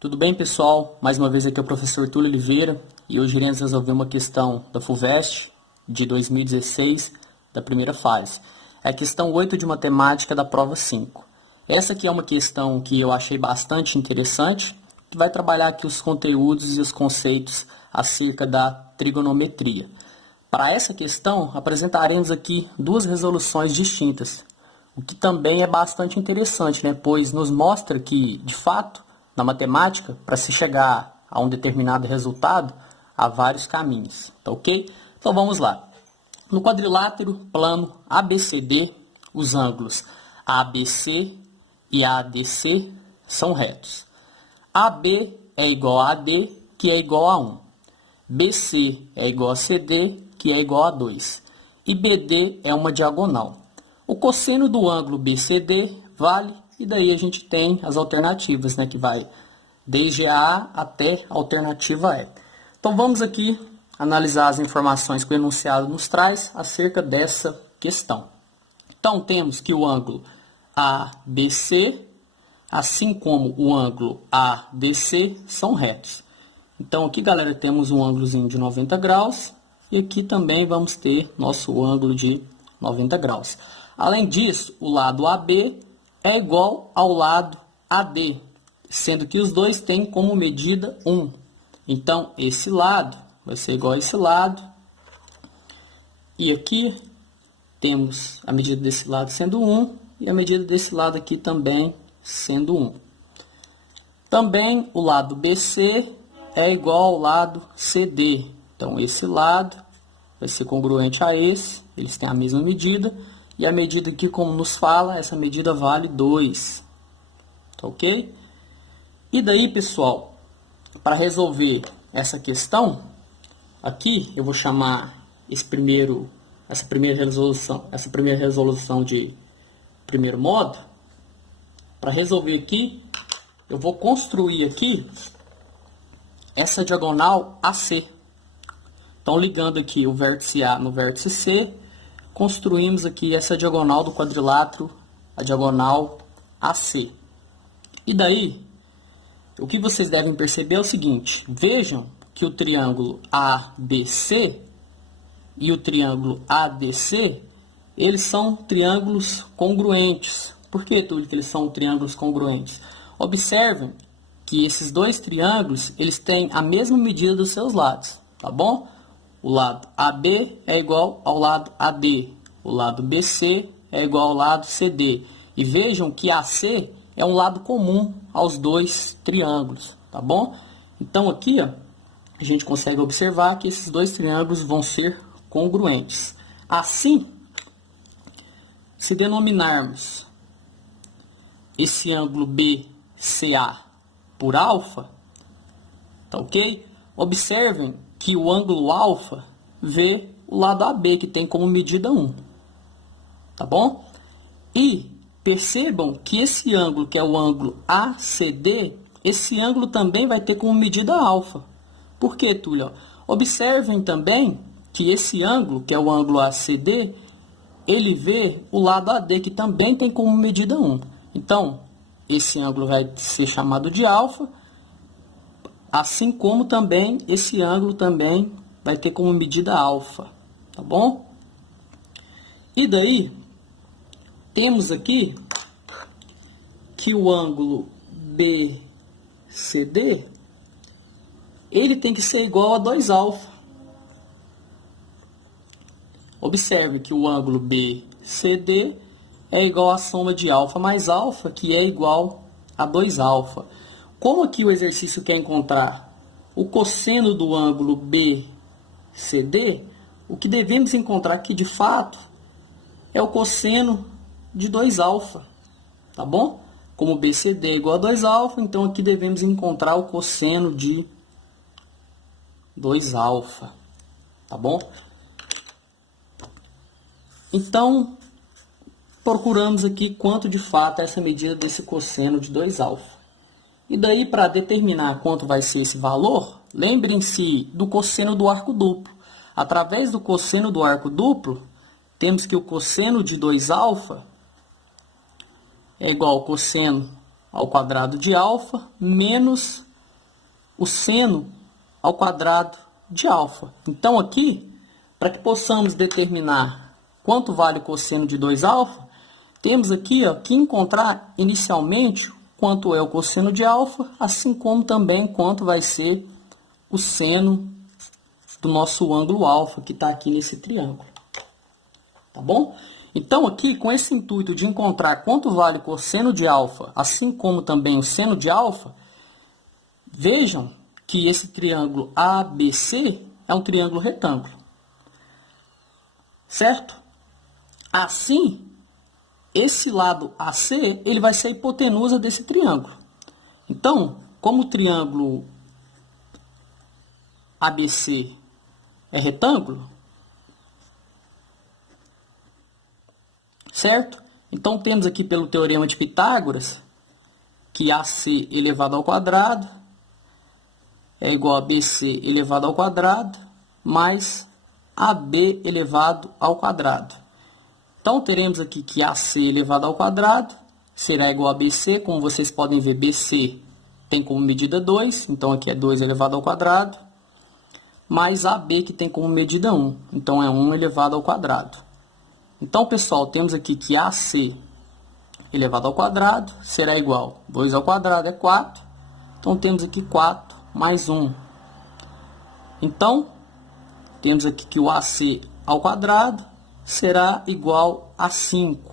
Tudo bem, pessoal? Mais uma vez aqui é o professor Túlio Oliveira e hoje iremos resolver uma questão da FUVEST de 2016, da primeira fase. É a questão 8 de matemática da prova 5. Essa aqui é uma questão que eu achei bastante interessante, que vai trabalhar aqui os conteúdos e os conceitos acerca da trigonometria. Para essa questão, apresentaremos aqui duas resoluções distintas, o que também é bastante interessante, né? Pois nos mostra que, de fato, na matemática, para se chegar a um determinado resultado, há vários caminhos, tá ok? Então vamos lá. No quadrilátero plano ABCD, os ângulos ABC e ADC são retos. AB é igual a AD, que é igual a 1. BC é igual a CD, que é igual a 2. E BD é uma diagonal. O cosseno do ângulo BCD vale, e daí a gente tem as alternativas, né, que vai desde a A até a alternativa E. Então vamos aqui analisar as informações que o enunciado nos traz acerca dessa questão. Então temos que o ângulo ABC, assim como o ângulo ADC, são retos. Então aqui, galera, temos um ângulozinho de 90 graus e aqui também vamos ter nosso ângulo de 90 graus. Além disso, o lado AB é igual ao lado AD, sendo que os dois têm como medida 1. Então, esse lado vai ser igual a esse lado. E aqui temos a medida desse lado sendo 1 e a medida desse lado aqui também sendo 1. Também o lado BC é igual ao lado CD. Então, esse lado vai ser congruente a esse, eles têm a mesma medida. E a medida aqui, como nos fala, essa medida vale 2. Tá ok? E daí, pessoal, para resolver essa questão, aqui eu vou chamar essa primeira resolução de primeiro modo. Para resolver aqui, eu vou construir aqui essa diagonal AC. Então, ligando aqui o vértice A no vértice C, construímos aqui essa diagonal do quadrilátero, a diagonal AC. E daí, o que vocês devem perceber é o seguinte: vejam que o triângulo ABC e o triângulo ADC, eles são triângulos congruentes. Por que, Túlio, que eles são triângulos congruentes? Observem que esses dois triângulos, eles têm a mesma medida dos seus lados, tá bom? O lado AB é igual ao lado AD, o lado BC é igual ao lado CD. E vejam que AC é um lado comum aos dois triângulos, tá bom? Então aqui, ó, a gente consegue observar que esses dois triângulos vão ser congruentes. Assim, se denominarmos esse ângulo BCA por alfa, tá ok? Observem que o ângulo alfa vê o lado AB, que tem como medida 1. Tá bom? E percebam que esse ângulo, que é o ângulo ACD, esse ângulo também vai ter como medida alfa. Por quê, Túlio? Observem também que esse ângulo, que é o ângulo ACD, ele vê o lado AD, que também tem como medida 1. Então, esse ângulo vai ser chamado de alfa, assim como também esse ângulo também vai ter como medida alfa, tá bom? E daí, temos aqui que o ângulo BCD, ele tem que ser igual a 2 alfa. Observe que o ângulo BCD é igual à soma de alfa mais alfa, que é igual a 2 alfa. Como aqui o exercício quer encontrar o cosseno do ângulo BCD, o que devemos encontrar aqui de fato é o cosseno de 2 alfa, tá bom? Como BCD é igual a 2 alfa, então aqui devemos encontrar o cosseno de 2 alfa, tá bom? Então, procuramos aqui quanto de fato é essa medida desse cosseno de 2 alfa. E daí, para determinar quanto vai ser esse valor, lembrem-se do cosseno do arco duplo. Através do cosseno do arco duplo, temos que o cosseno de 2 alfa é igual ao cosseno ao quadrado de alfa menos o seno ao quadrado de alfa. Então aqui, para que possamos determinar quanto vale o cosseno de 2α, temos aqui que encontrar inicialmente quanto é o cosseno de alfa, assim como também quanto vai ser o seno do nosso ângulo alfa, que está aqui nesse triângulo. Tá bom? Então aqui, com esse intuito de encontrar quanto vale o cosseno de alfa, assim como também o seno de alfa, vejam que esse triângulo ABC é um triângulo retângulo. Certo? Assim, esse lado AC, ele vai ser a hipotenusa desse triângulo. Então, como o triângulo ABC é retângulo, certo? Então, temos aqui pelo teorema de Pitágoras que AC elevado ao quadrado é igual a BC elevado ao quadrado mais AB elevado ao quadrado. Então, teremos aqui que AC elevado ao quadrado será igual a BC. Como vocês podem ver, BC tem como medida 2, então aqui é 2 elevado ao quadrado, mais AB, que tem como medida 1, então é 1 elevado ao quadrado. Então, pessoal, temos aqui que AC elevado ao quadrado será igual a 2 ao quadrado é 4, então temos aqui 4 mais 1. Então, temos aqui que o AC ao quadrado será igual a 5,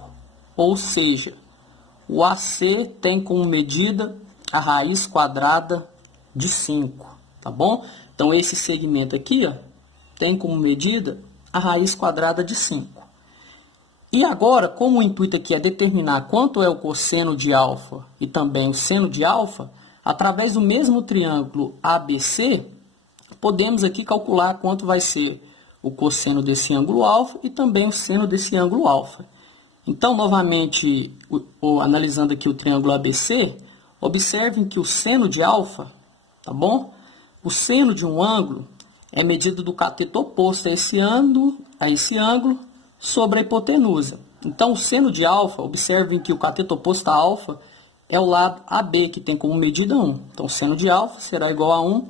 ou seja, o AC tem como medida a raiz quadrada de 5, tá bom? Então, esse segmento aqui tem como medida a raiz quadrada de 5. E agora, como o intuito aqui é determinar quanto é o cosseno de alfa e também o seno de alfa, através do mesmo triângulo ABC, podemos aqui calcular quanto vai ser o cosseno desse ângulo alfa e também o seno desse ângulo alfa. Então, novamente, analisando aqui o triângulo ABC, observem que o seno de alfa, tá bom? O seno de um ângulo é medido do cateto oposto a esse ângulo sobre a hipotenusa. Então, o seno de alfa, observem que o cateto oposto a alfa é o lado AB, que tem como medida 1. Então, o seno de alfa será igual a 1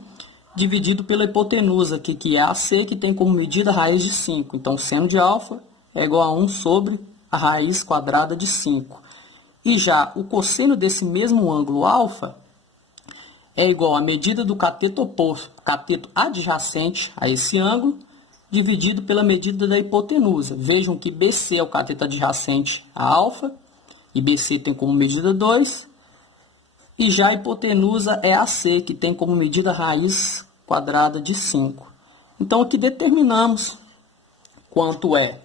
dividido pela hipotenusa, que é AC, que tem como medida a raiz de 5. Então, o seno de alfa é igual a 1 sobre a raiz quadrada de 5. E já o cosseno desse mesmo ângulo alfa é igual à medida do cateto oposto, cateto adjacente a esse ângulo, dividido pela medida da hipotenusa. Vejam que BC é o cateto adjacente a alfa, e BC tem como medida 2, e já a hipotenusa é AC, que tem como medida a raiz quadrada de 5. Então, aqui determinamos quanto é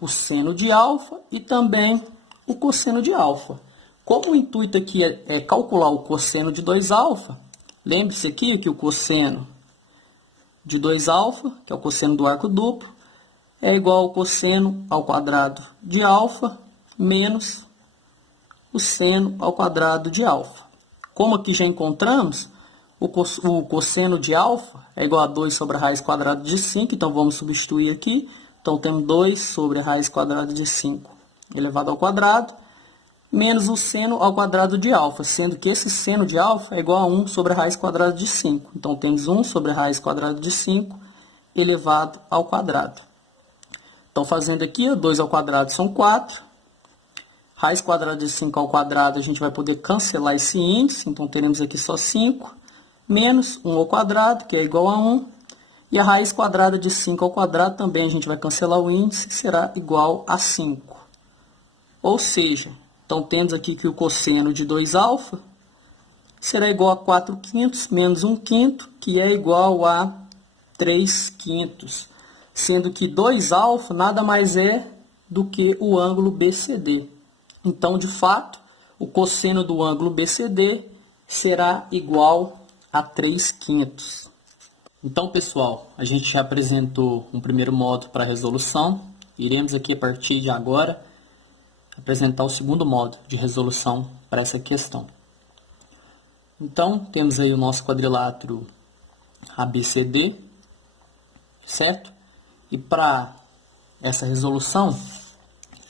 o seno de alfa e também o cosseno de alfa. Como o intuito aqui é calcular o cosseno de 2α, lembre-se aqui que o cosseno de 2α, que é o cosseno do arco duplo, é igual ao cosseno ao quadrado de alfa menos o seno ao quadrado de alfa. Como aqui já encontramos, o cosseno de alfa é igual a 2 sobre a raiz quadrada de 5, então vamos substituir aqui. Então, temos 2 sobre a raiz quadrada de 5 elevado ao quadrado, menos o seno ao quadrado de alfa, sendo que esse seno de alfa é igual a 1 sobre a raiz quadrada de 5. Então, temos 1 sobre a raiz quadrada de 5 elevado ao quadrado. Então, fazendo aqui, 2 ao quadrado são 4. Raiz quadrada de 5 ao quadrado, a gente vai poder cancelar esse índice. Então, teremos aqui só 5, menos 1 ao quadrado, que é igual a 1. E a raiz quadrada de 5 ao quadrado também a gente vai cancelar o índice, que será igual a 5. Ou seja, então temos aqui que o cosseno de 2α será igual a 4/5 menos 1/5, que é igual a 3/5. Sendo que 2α nada mais é do que o ângulo BCD. Então, de fato, o cosseno do ângulo BCD será igual a 3/5. Então, pessoal, a gente já apresentou um primeiro modo para a resolução. Iremos aqui, a partir de agora, apresentar o segundo modo de resolução para essa questão. Então, temos aí o nosso quadrilátero ABCD, certo? E para essa resolução,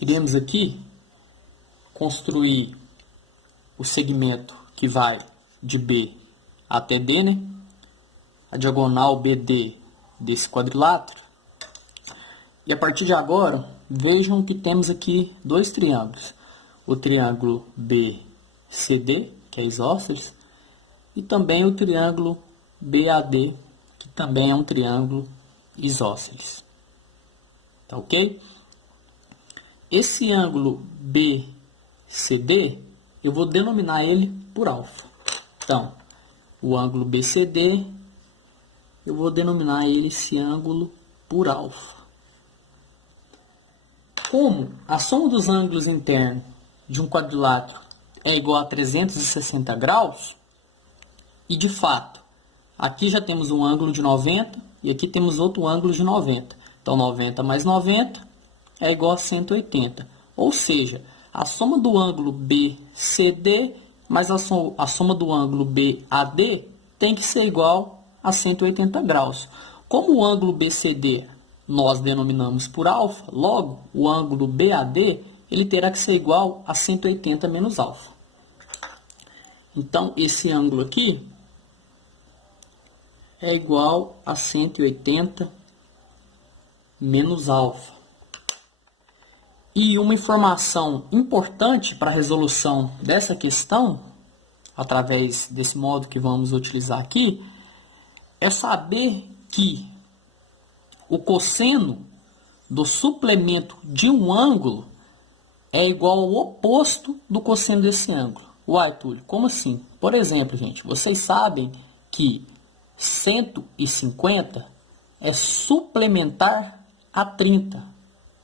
iremos aqui construir o segmento que vai de B até D, né? A diagonal BD desse quadrilátero. E a partir de agora, vejam que temos aqui dois triângulos. O triângulo BCD, que é isósceles, e também o triângulo BAD, que também é um triângulo isósceles. Tá ok? Esse ângulo BCD, eu vou denominar ele por alfa. Então, o ângulo BCD, eu vou denominar ele esse ângulo por alfa. Como a soma dos ângulos internos de um quadrilátero é igual a 360 graus, e de fato, aqui já temos um ângulo de 90 e aqui temos outro ângulo de 90. Então, 90 mais 90 é igual a 180. Ou seja, a soma do ângulo BCD mais a soma do ângulo BAD tem que ser igual a 180 graus. Como o ângulo BCD nós denominamos por alfa, logo o ângulo BAD ele terá que ser igual a 180 menos alfa. Então, esse ângulo aqui é igual a 180 menos alfa. E uma informação importante para a resolução dessa questão, através desse modo que vamos utilizar aqui, é saber que o cosseno do suplemento de um ângulo é igual ao oposto do cosseno desse ângulo. Uai, Túlio, como assim? Por exemplo, gente, vocês sabem que 150 é suplementar a 30,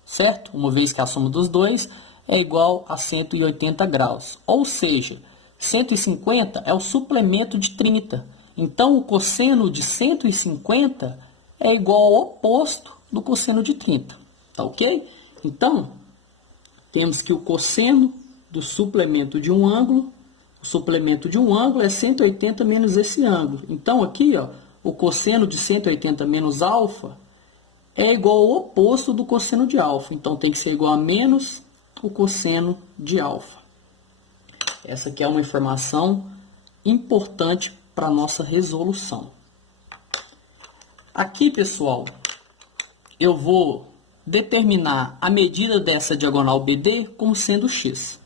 certo? Uma vez que a soma dos dois é igual a 180 graus. Ou seja, 150 é o suplemento de 30. Então, o cosseno de 150 é igual ao oposto do cosseno de 30. Tá ok? Então, temos que o cosseno do suplemento de um ângulo, o suplemento de um ângulo é 180 menos esse ângulo. Então, aqui, ó, o cosseno de 180 menos alfa é igual ao oposto do cosseno de alfa. Então, tem que ser igual a menos o cosseno de alfa. Essa aqui é uma informação importante para a nossa resolução. Aqui, pessoal, eu vou determinar a medida dessa diagonal BD como sendo x.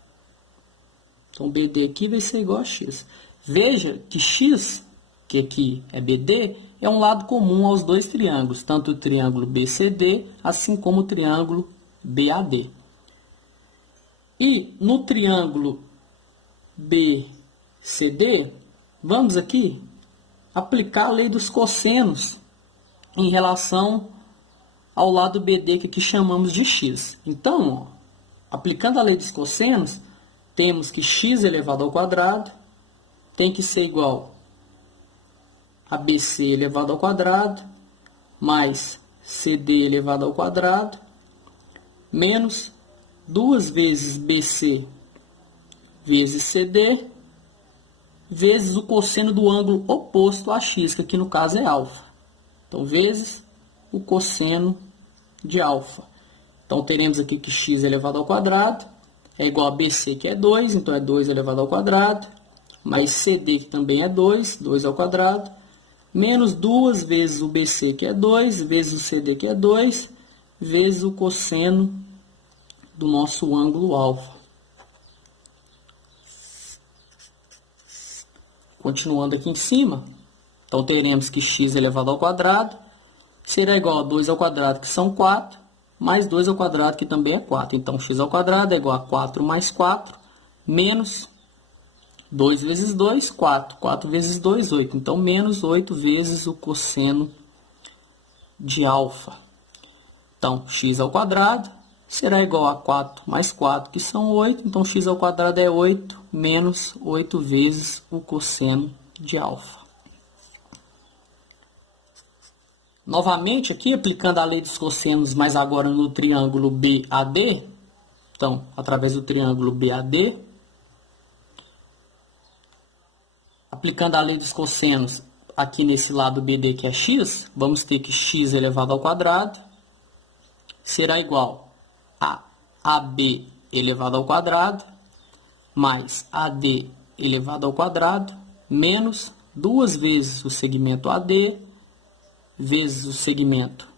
Então, BD aqui vai ser igual a x. Veja que x, que aqui é BD, é um lado comum aos dois triângulos, tanto o triângulo BCD, assim como o triângulo BAD. E no triângulo BCD, vamos aqui aplicar a lei dos cossenos em relação ao lado BD, que aqui chamamos de x. Então, ó, aplicando a lei dos cossenos, temos que x elevado ao quadrado tem que ser igual a BC elevado ao quadrado mais CD elevado ao quadrado menos 2 vezes BC vezes CD vezes o cosseno do ângulo oposto a x, que aqui no caso é alfa. Então, vezes o cosseno de alfa. Então, teremos aqui que x elevado ao quadrado é igual a BC, que é 2, então é 2 elevado ao quadrado, mais CD, que também é 2, 2 ao quadrado, menos 2 vezes o BC, que é 2, vezes o CD, que é 2, vezes o cosseno do nosso ângulo alfa. Continuando aqui em cima, então teremos que x elevado ao quadrado será igual a 2 ao quadrado, que são 4, mais 2 ao quadrado, que também é 4. Então, x ao quadrado é igual a 4 mais 4, menos 2 vezes 2, 4. 4 vezes 2, 8. Então, menos 8 vezes o cosseno de alfa. Então, x ao quadrado será igual a 4 mais 4, que são 8. Então, x ao quadrado é 8, menos 8 vezes o cosseno de alfa. Novamente, aqui, aplicando a lei dos cossenos, mas agora no triângulo BAD. Então, através do triângulo BAD, aplicando a lei dos cossenos aqui nesse lado BD, que é x, vamos ter que x elevado ao quadrado será igual a AB elevado ao quadrado mais AD elevado ao quadrado menos duas vezes o segmento AD, vezes o segmento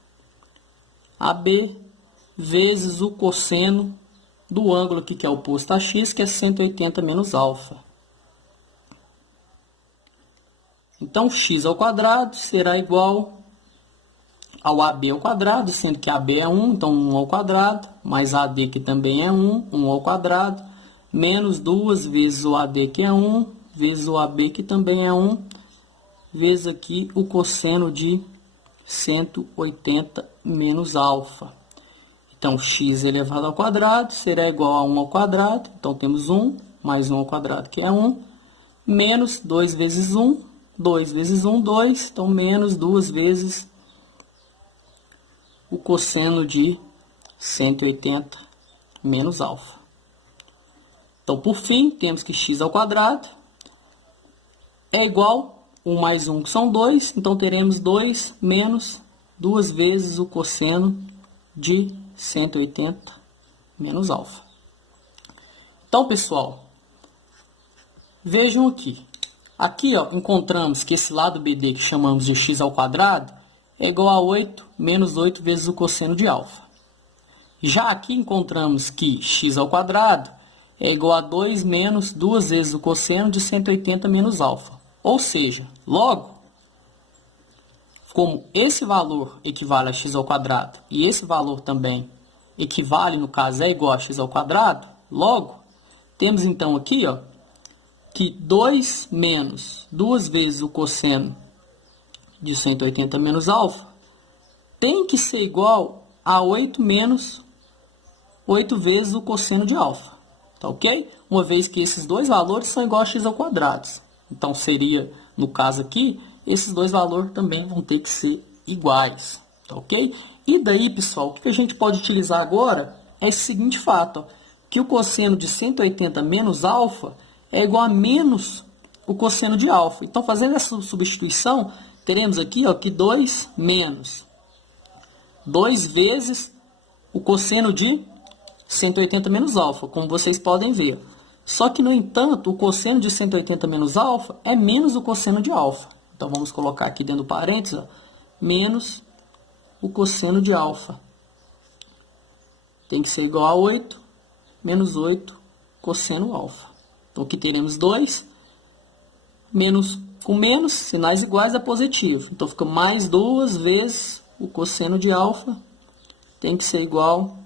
AB, vezes o cosseno do ângulo aqui, que é oposto a x, que é 180 menos alfa. Então, x ao quadrado será igual ao AB ao quadrado, sendo que AB é 1, então 1 ao quadrado, mais AD, que também é 1, 1 ao quadrado, menos 2 vezes o AD, que é 1, vezes o AB, que também é 1, vezes aqui o cosseno de 180 menos alfa. Então, x elevado ao quadrado será igual a 1 ao quadrado. Então, temos 1 mais 1 ao quadrado, que é 1, menos 2 vezes 1, 2 vezes 1, 2. Então, menos 2 vezes o cosseno de 180 menos alfa. Então, por fim, temos que x ao quadrado é igual a 1 mais 1, que são 2. Então, teremos 2 menos 2 vezes o cosseno de 180 menos alfa. Então, pessoal, vejam aqui. Aqui, ó, encontramos que esse lado BD, que chamamos de x ao quadrado, é igual a 8 menos 8 vezes o cosseno de alfa. Já aqui encontramos que x ao quadrado é igual a 2 menos 2 vezes o cosseno de 180 menos alfa. Ou seja, logo, como esse valor equivale a x ao quadrado e esse valor também equivale, no caso, é igual a x ao quadrado, logo, temos então aqui, ó, que 2 menos 2 vezes o cosseno de 180 menos alfa tem que ser igual a 8 menos 8 vezes o cosseno de alfa. Tá ok? Uma vez que esses dois valores são iguais a x ao quadrado. Então, seria, no caso aqui, esses dois valores também vão ter que ser iguais. Tá ok? E daí, pessoal, o que a gente pode utilizar agora é esse seguinte fato, ó, que o cosseno de 180 menos alfa é igual a menos o cosseno de alfa. Então, fazendo essa substituição, teremos aqui, ó, que 2 menos 2 vezes o cosseno de 180 menos alfa, como vocês podem ver. Só que, no entanto, o cosseno de 180 menos alfa é menos o cosseno de alfa. Então, vamos colocar aqui dentro do parênteses, ó, menos o cosseno de alfa. Tem que ser igual a 8 menos 8 cosseno alfa. Então, aqui teremos 2, menos com menos, sinais iguais é positivo. Então, fica mais 2 vezes o cosseno de alfa, tem que ser igual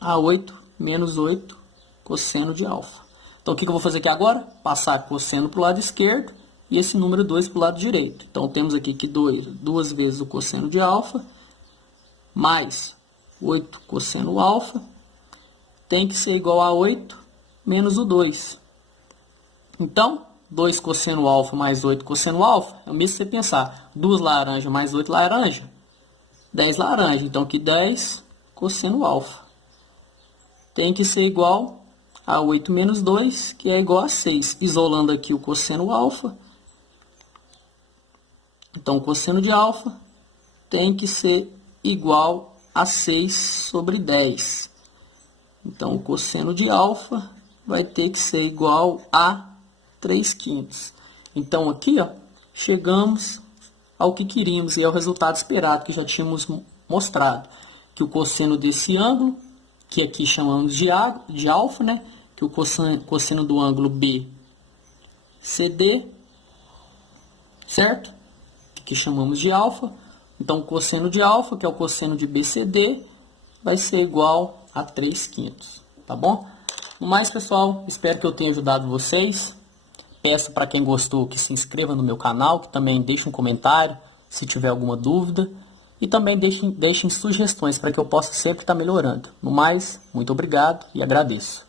a 8 menos 8 cosseno de alfa. Então, o que eu vou fazer aqui agora? Passar cosseno para o lado esquerdo e esse número 2 para o lado direito. Então, temos aqui que 2 vezes o cosseno de alfa, mais 8 cosseno alfa, tem que ser igual a 8 menos o 2. Então, 2 cosseno alfa mais 8 cosseno alfa, é o mesmo que você pensar, 2 laranja mais 8 laranja, 10 laranja. Então, aqui 10 cosseno alfa. Tem que ser igual a 8 menos 2, que é igual a 6. Isolando aqui o cosseno alfa. Então, o cosseno de alfa tem que ser igual a 6 sobre 10. Então, o cosseno de alfa vai ter que ser igual a 3/5. Então, aqui, ó, chegamos ao que queríamos e ao resultado esperado que já tínhamos mostrado. Que o cosseno desse ângulo, que aqui chamamos de alfa, né? Que o cosseno do ângulo BCD, certo? Que chamamos de alfa. Então, o cosseno de alfa, que é o cosseno de BCD, vai ser igual a 3/5. Tá bom? No mais, pessoal, espero que eu tenha ajudado vocês. Peço para quem gostou que se inscreva no meu canal, que também deixe um comentário se tiver alguma dúvida. E também deixem sugestões para que eu possa sempre estar melhorando. No mais, muito obrigado e agradeço.